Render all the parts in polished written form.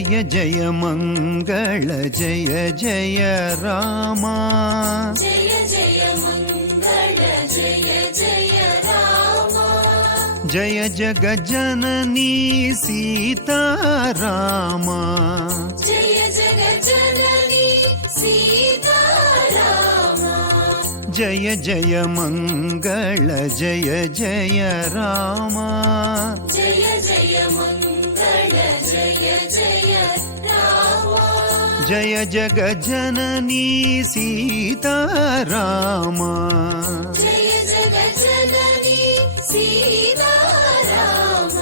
जय जय मंगल जय जय राम जय जय मंगल जय जय राम जय जगज्जननी सीता राम जय जगज्जननी सीता राम जय जय मंगल जय जय राम जय जय मंगल जय जय राम जय जगज्जननी सीता राम जय जगज्जननी सीता राम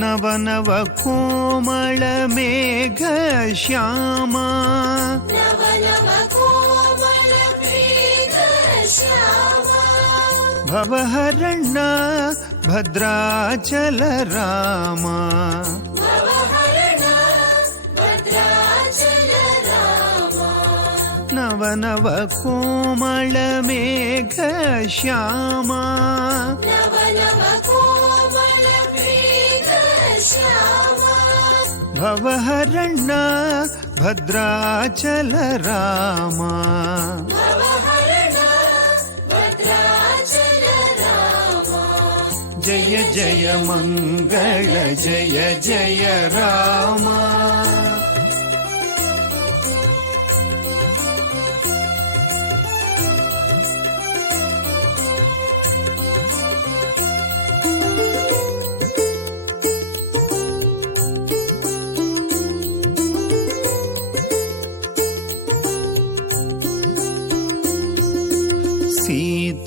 नव नव कोमल मेघ श्यामा नव नव कोमल मेघ श्यामा भवहरण भद्राचल राम भवहरण भद्राचल राम नव नव कोमल मेघ श्यामा नव नव कोमल मेघ श्यामा भवहरण भद्राचल राम भवहरण भद्राचल राम जय जय मंगल जय जय राम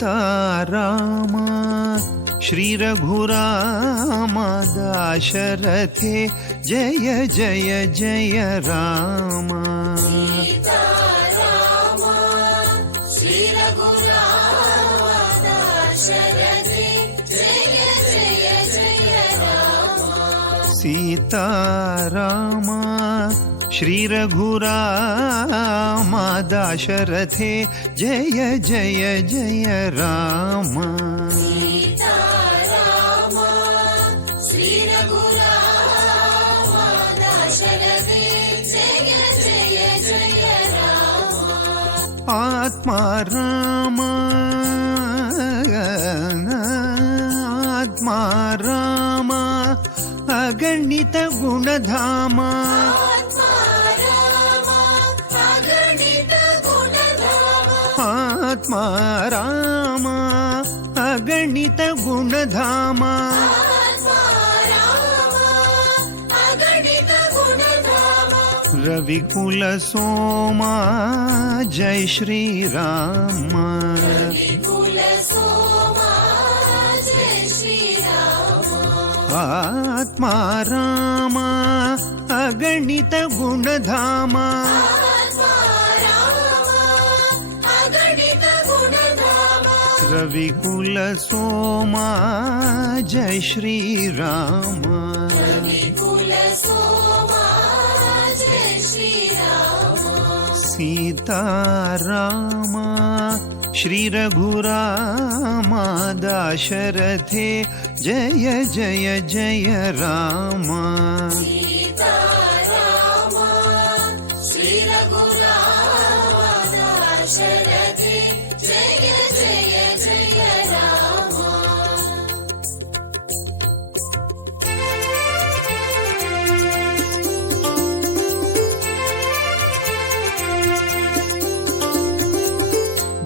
सीताराम श्री रघुराम दाशरथे जय जय जय राम सीताराम श्री रघुराम दाशरथे जय जय जय राम सीताराम श्री रघुराम दाशरथे जय जय जय राम सीताराम श्री रघुराम दाशरथे जय जय जय राम आत्मा राम आत्मा राम अगणित गुणधाम आत्मा राम अगणित गुणधाम रविकुल सोमा जय श्री राम आत्मा राम अगणित गुणधाम रविकुल सोमा जय श्री राम सीताराम श्री रघुराम दाशरथे जय जय जय राम सीताराम श्री रघुराम दाशरथे जय जय जय राम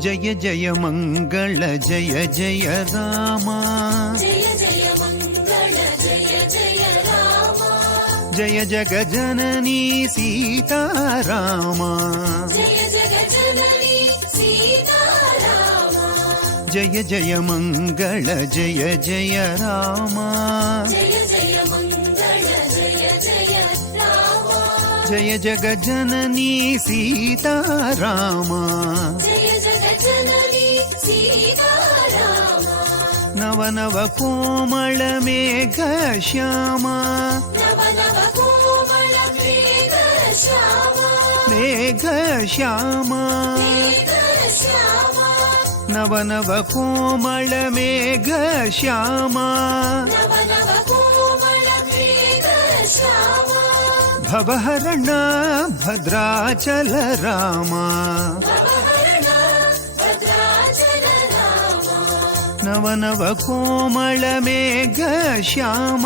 जय जय मंगल जय जय राम जय जय मंगल जय जय राम जय जगज्जननी सीता राम जय जगज्जननी सीता राम जय जय मंगल जय जय राम जय जय मंगल जय जय राम जय जगज्जननी सीता राम जय जगज्जननी सीता राम नव नव कोमल मेघ श्यामा नव नव कोमल मेघ श्यामा मेघ श्यामा मेघ श्यामा नव नव कोमल मेघ श्यामा नव नव कोमल मेघ श्यामा ಭವಹರಣ ಭದ್ರಾಚಲ ರಾಮ ಭವಹರಣ ಭದ್ರಾಚಲ ರಾಮ ನವನವ ಕೋಮಳ ಮೇಘ ಶ್ಯಾಮ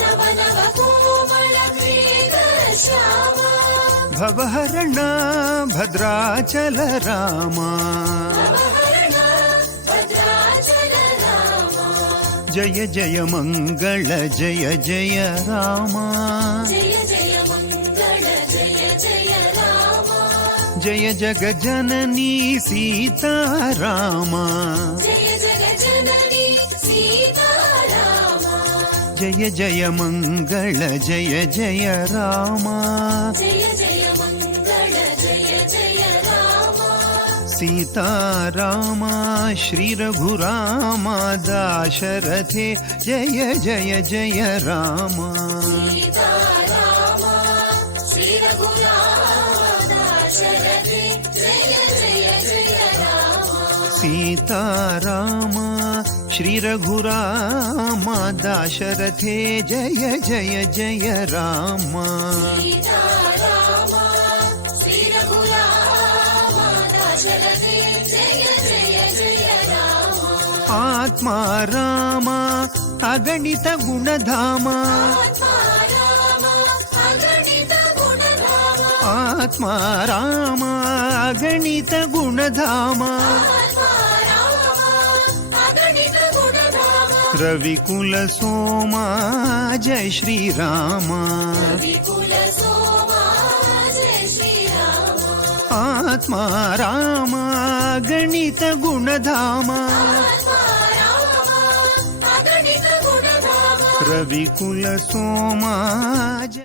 ನವನವ ಕೋಮಳ ಮೇಘ ಶ್ಯಾಮ ಭವಹರಣ ಭದ್ರಾಚಲ ರಾಮ ಭವಹರಣ ಭದ್ರಾಚಲ ರಾಮ ಜಯ ಜಯ ಮಂಗಳ ಜಯ ಜಯ ರಾಮ ಜಯ ಜಯ ಮಂಗಳ ಜಯ ಜಯ ರಾಮ ಜಯ ಜಗ ಜನನೀ ಸೀತಾರಾಮ ಜಯ ಜಗ ಜನನಿ ಸೀತಾರಾಮ ಜಯ ಜಯ ಮಂಗಳ ಜಯ ಜಯ ರಾಮ ಜಯ ಜಯ ಮಂಗಳ ಜಯ ಜಯ ರಾಮ सीताराम श्री रघुराम दाशरथे जय जय जय राम सीताराम श्री रघुराम दाशरथे जय जय जय राम सीताराम श्री रघुराम दाशरथे जय जय जय राम सीताराम श्री रघुराम दाशरथे जय जय जय राम आत्मा राम अगणित गुणधाम आत्मा राम अगणित गुणधाम आत्मा राम अगणित गुणधाम आत्मा राम अगणित गुणधाम रविकुल सोमा जय श्री राम विपुल सोमा जय श्री राम आत्मा राम गणित गुणधाम आत्मा राम अगणित गुणधाम रविकुल सोमा जय